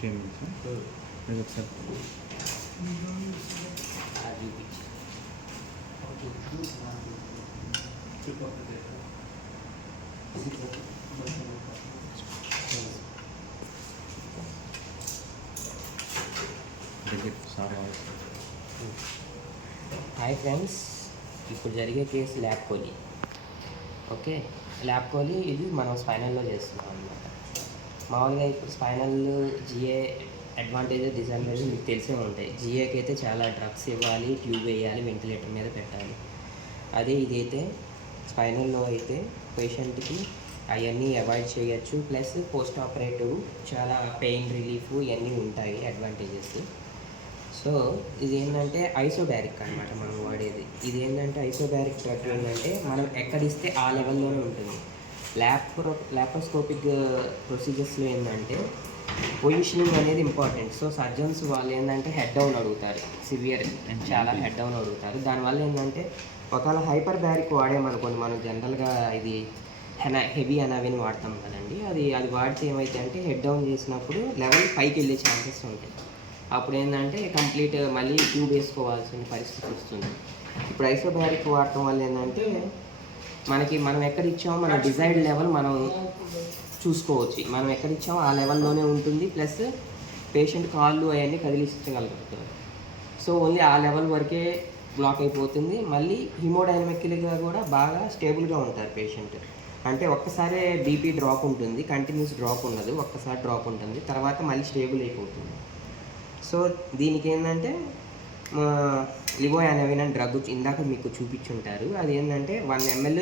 కేమిల్స్ ఇది ఒకసారి hi friends, ఇప్పుడు జరిగే case lab coli. Okay, lab coli ఇది మనం స్పైనల్లో చేస్తున్నాం అనమాట. మామూలుగా ఇప్పుడు స్పైనల్ జిఏ అడ్వాంటేజ్ డిసడ్వాంటేజ్ మీకు తెలిసే ఉంటాయి. జిఏకి అయితే చాలా డ్రగ్స్ ఇవ్వాలి, ట్యూబ్ వేయాలి, వెంటిలేటర్ మీద పెట్టాలి. అదే ఇదైతే స్పైనల్లో అయితే పేషెంట్కి అవన్నీ అవాయిడ్ చేయొచ్చు. ప్లస్ పోస్ట్ ఆపరేటివ్ చాలా పెయిన్ రిలీఫ్ ఇవన్నీ ఉంటాయి అడ్వాంటేజెస్. సో ఇది ఏంటంటే ఐసోబారిక్ అనమాట మనం వాడేది. ఇది ఏంటంటే ఐసోబారిక్ డ్రగ్ ఏంటంటే మనం ఎక్కడిస్తే ఆ లెవెల్లోనే ఉంటుంది. ల్యాప్రోస్కోపిక్ ప్రొసీజర్స్లో ఏంటంటే పొజిషనింగ్ అనేది ఇంపార్టెంట్. సో సర్జన్స్ వాళ్ళు ఏంటంటే హెడ్ డౌన్ అడుగుతారు, సివియర్ చాలా హెడ్ డౌన్ అడుగుతారు. దానివల్ల ఏంటంటే ఒకవేళ హైపర్ బ్యారిక్ వాడేమనుకోండి, మనం జనరల్గా ఇది హెవీ అనవిని వాడతాం కదండి, అది వాడితే ఏమైతే అంటే హెడ్ డౌన్ చేసినప్పుడు లెవెల్ పైకి వెళ్ళే ఛాన్సెస్ ఉంటాయి. అప్పుడు ఏంటంటే కంప్లీట్ మళ్ళీ ట్యూబ్ వేసుకోవాల్సిన పరిస్థితి వస్తుంది. ఇప్పుడు ఐసోబారిక్ వాడటం వల్ల ఏంటంటే మనం ఎక్కడ ఇచ్చామో మన డిజైర్డ్ లెవెల్ మనం చూసుకోవచ్చు. మనం ఎక్కడ ఇచ్చామో ఆ లెవెల్లోనే ఉంటుంది. ప్లస్ పేషెంట్ కాళ్ళు అవన్నీ కదిలించగలుగుతారు. సో ఓన్లీ ఆ లెవెల్ వరకే బ్లాక్ అయిపోతుంది. మళ్ళీ హిమోడైనమిక్గా కూడా బాగా స్టేబుల్గా ఉంటారు పేషెంట్. అంటే ఒక్కసారి బీపీ డ్రాప్ ఉంటుంది, కంటిన్యూస్ డ్రాప్ ఉండదు, ఒక్కసారి డ్రాప్ ఉంటుంది, తర్వాత మళ్ళీ స్టేబుల్ అయిపోతుంది. సో దీనికి ఏంటంటే లివోయానవిన్ అని డ్రగ్ ఇందాక మీకు చూపించుంటారు. అది ఏంటంటే 1 ml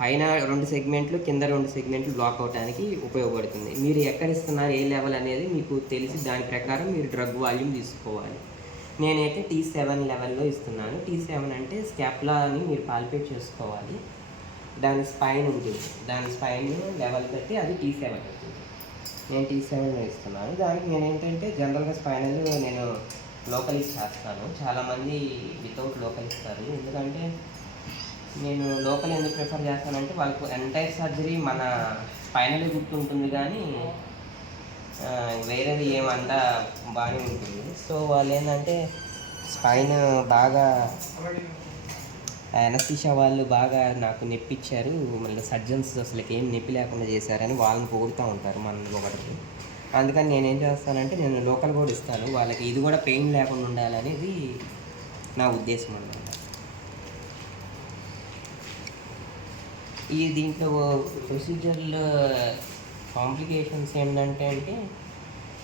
పైన 2 సెగ్మెంట్లు, కింద 2 సెగ్మెంట్లు బ్లాక్ అవడానికి ఉపయోగపడుతుంది. మీరు ఎక్కడ ఇస్తున్నారు, ఏ లెవెల్ అనేది మీకు తెలిసి దాని ప్రకారం మీరు డ్రగ్ వాల్యూమ్ తీసుకోవాలి. నేనైతే T7 లెవెల్లో ఇస్తున్నాను. T7 అంటే స్కాప్లాని మీరు పాల్పేట్ చేసుకోవాలి. దాని స్పైన్ ఉంటుంది, దాని స్పైన్ లెవెల్ పెట్టి అది T7 అవుతుంది. నేను T7లో ఇస్తున్నాను. దానికి నేను ఏంటంటే జనరల్గా స్పైనల్ నేను లోకలిస్ట్ చేస్తాను. చాలామంది వితౌట్ లోకల్ ఇస్తారు. ఎందుకంటే నేను లోకల్ ఎందుకు ప్రిఫర్ చేస్తానంటే వాళ్ళకు ఎంటైర్ సర్జరీ మన స్పైనల్ గుర్తుంటుంది, కానీ వేరేది ఏమంతా బాగానే ఉంటుంది. సో వాళ్ళు ఏంటంటే స్పైన్ బాగా అనస్థీషియా వాళ్ళు బాగా నాకు నెప్పిచ్చారు, మళ్ళీ సర్జన్స్ అసలు ఏం నొప్పి లేకుండా చేశారని వాళ్ళని పొగుడుతూ ఉంటారు మన ఒకటికి. అందుకని నేనేం చేస్తానంటే నేను లోకల్ కూడా ఇస్తాను వాళ్ళకి. ఇది కూడా పెయిన్ లేకుండా ఉండాలనేది నా ఉద్దేశం అన్నమాట. ఈ దీంట్లో ప్రొసీజర్లో కాంప్లికేషన్స్ ఏంటంటే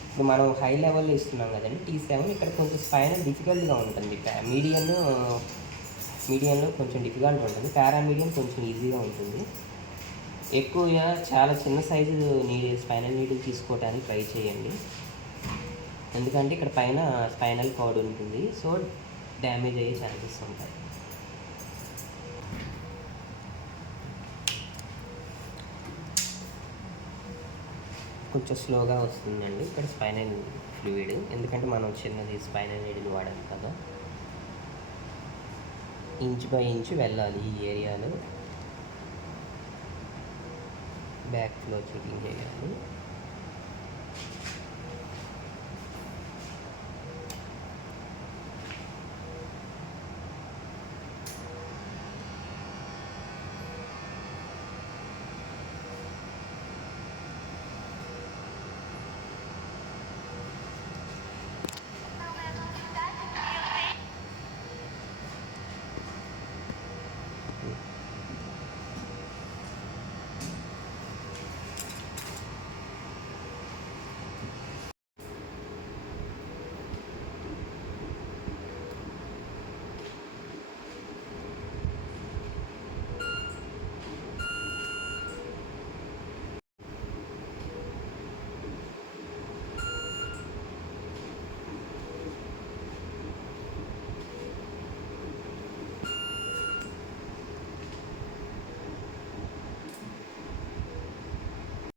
ఇప్పుడు మనం హై లెవెల్లో ఇస్తున్నాం కదండి T7. ఇక్కడ కొంచెం స్పైనల్ డిఫికల్ట్గా ఉంటుంది. మీడియంలో కొంచెం డిఫికల్ట్ ఉంటుంది, పారామీడియం కొంచెం ఈజీగా ఉంటుంది. ఎక్కువగా చాలా చిన్న సైజు స్పైనల్ నీడిల్ తీసుకోవడానికి ట్రై చేయండి. ఎందుకంటే ఇక్కడ పైన స్పైనల్ కార్డ్ ఉంటుంది, సో డ్యామేజ్ అయ్యే ఛాన్సెస్ ఉంటాయి. కొంచెం స్లోగా వస్తుందండి ఇక్కడ స్పైనల్ ఫ్లూయిడ్, ఎందుకంటే మనం చిన్నది స్పైనల్ నీడిల్ వాడాలి కదా. ఇంచ్ బై ఇంచ్ వెళ్ళాలి ఈ ఏరియాలో. బ్యాక్ ఫ్లో చెకింగ్ చేయాలి.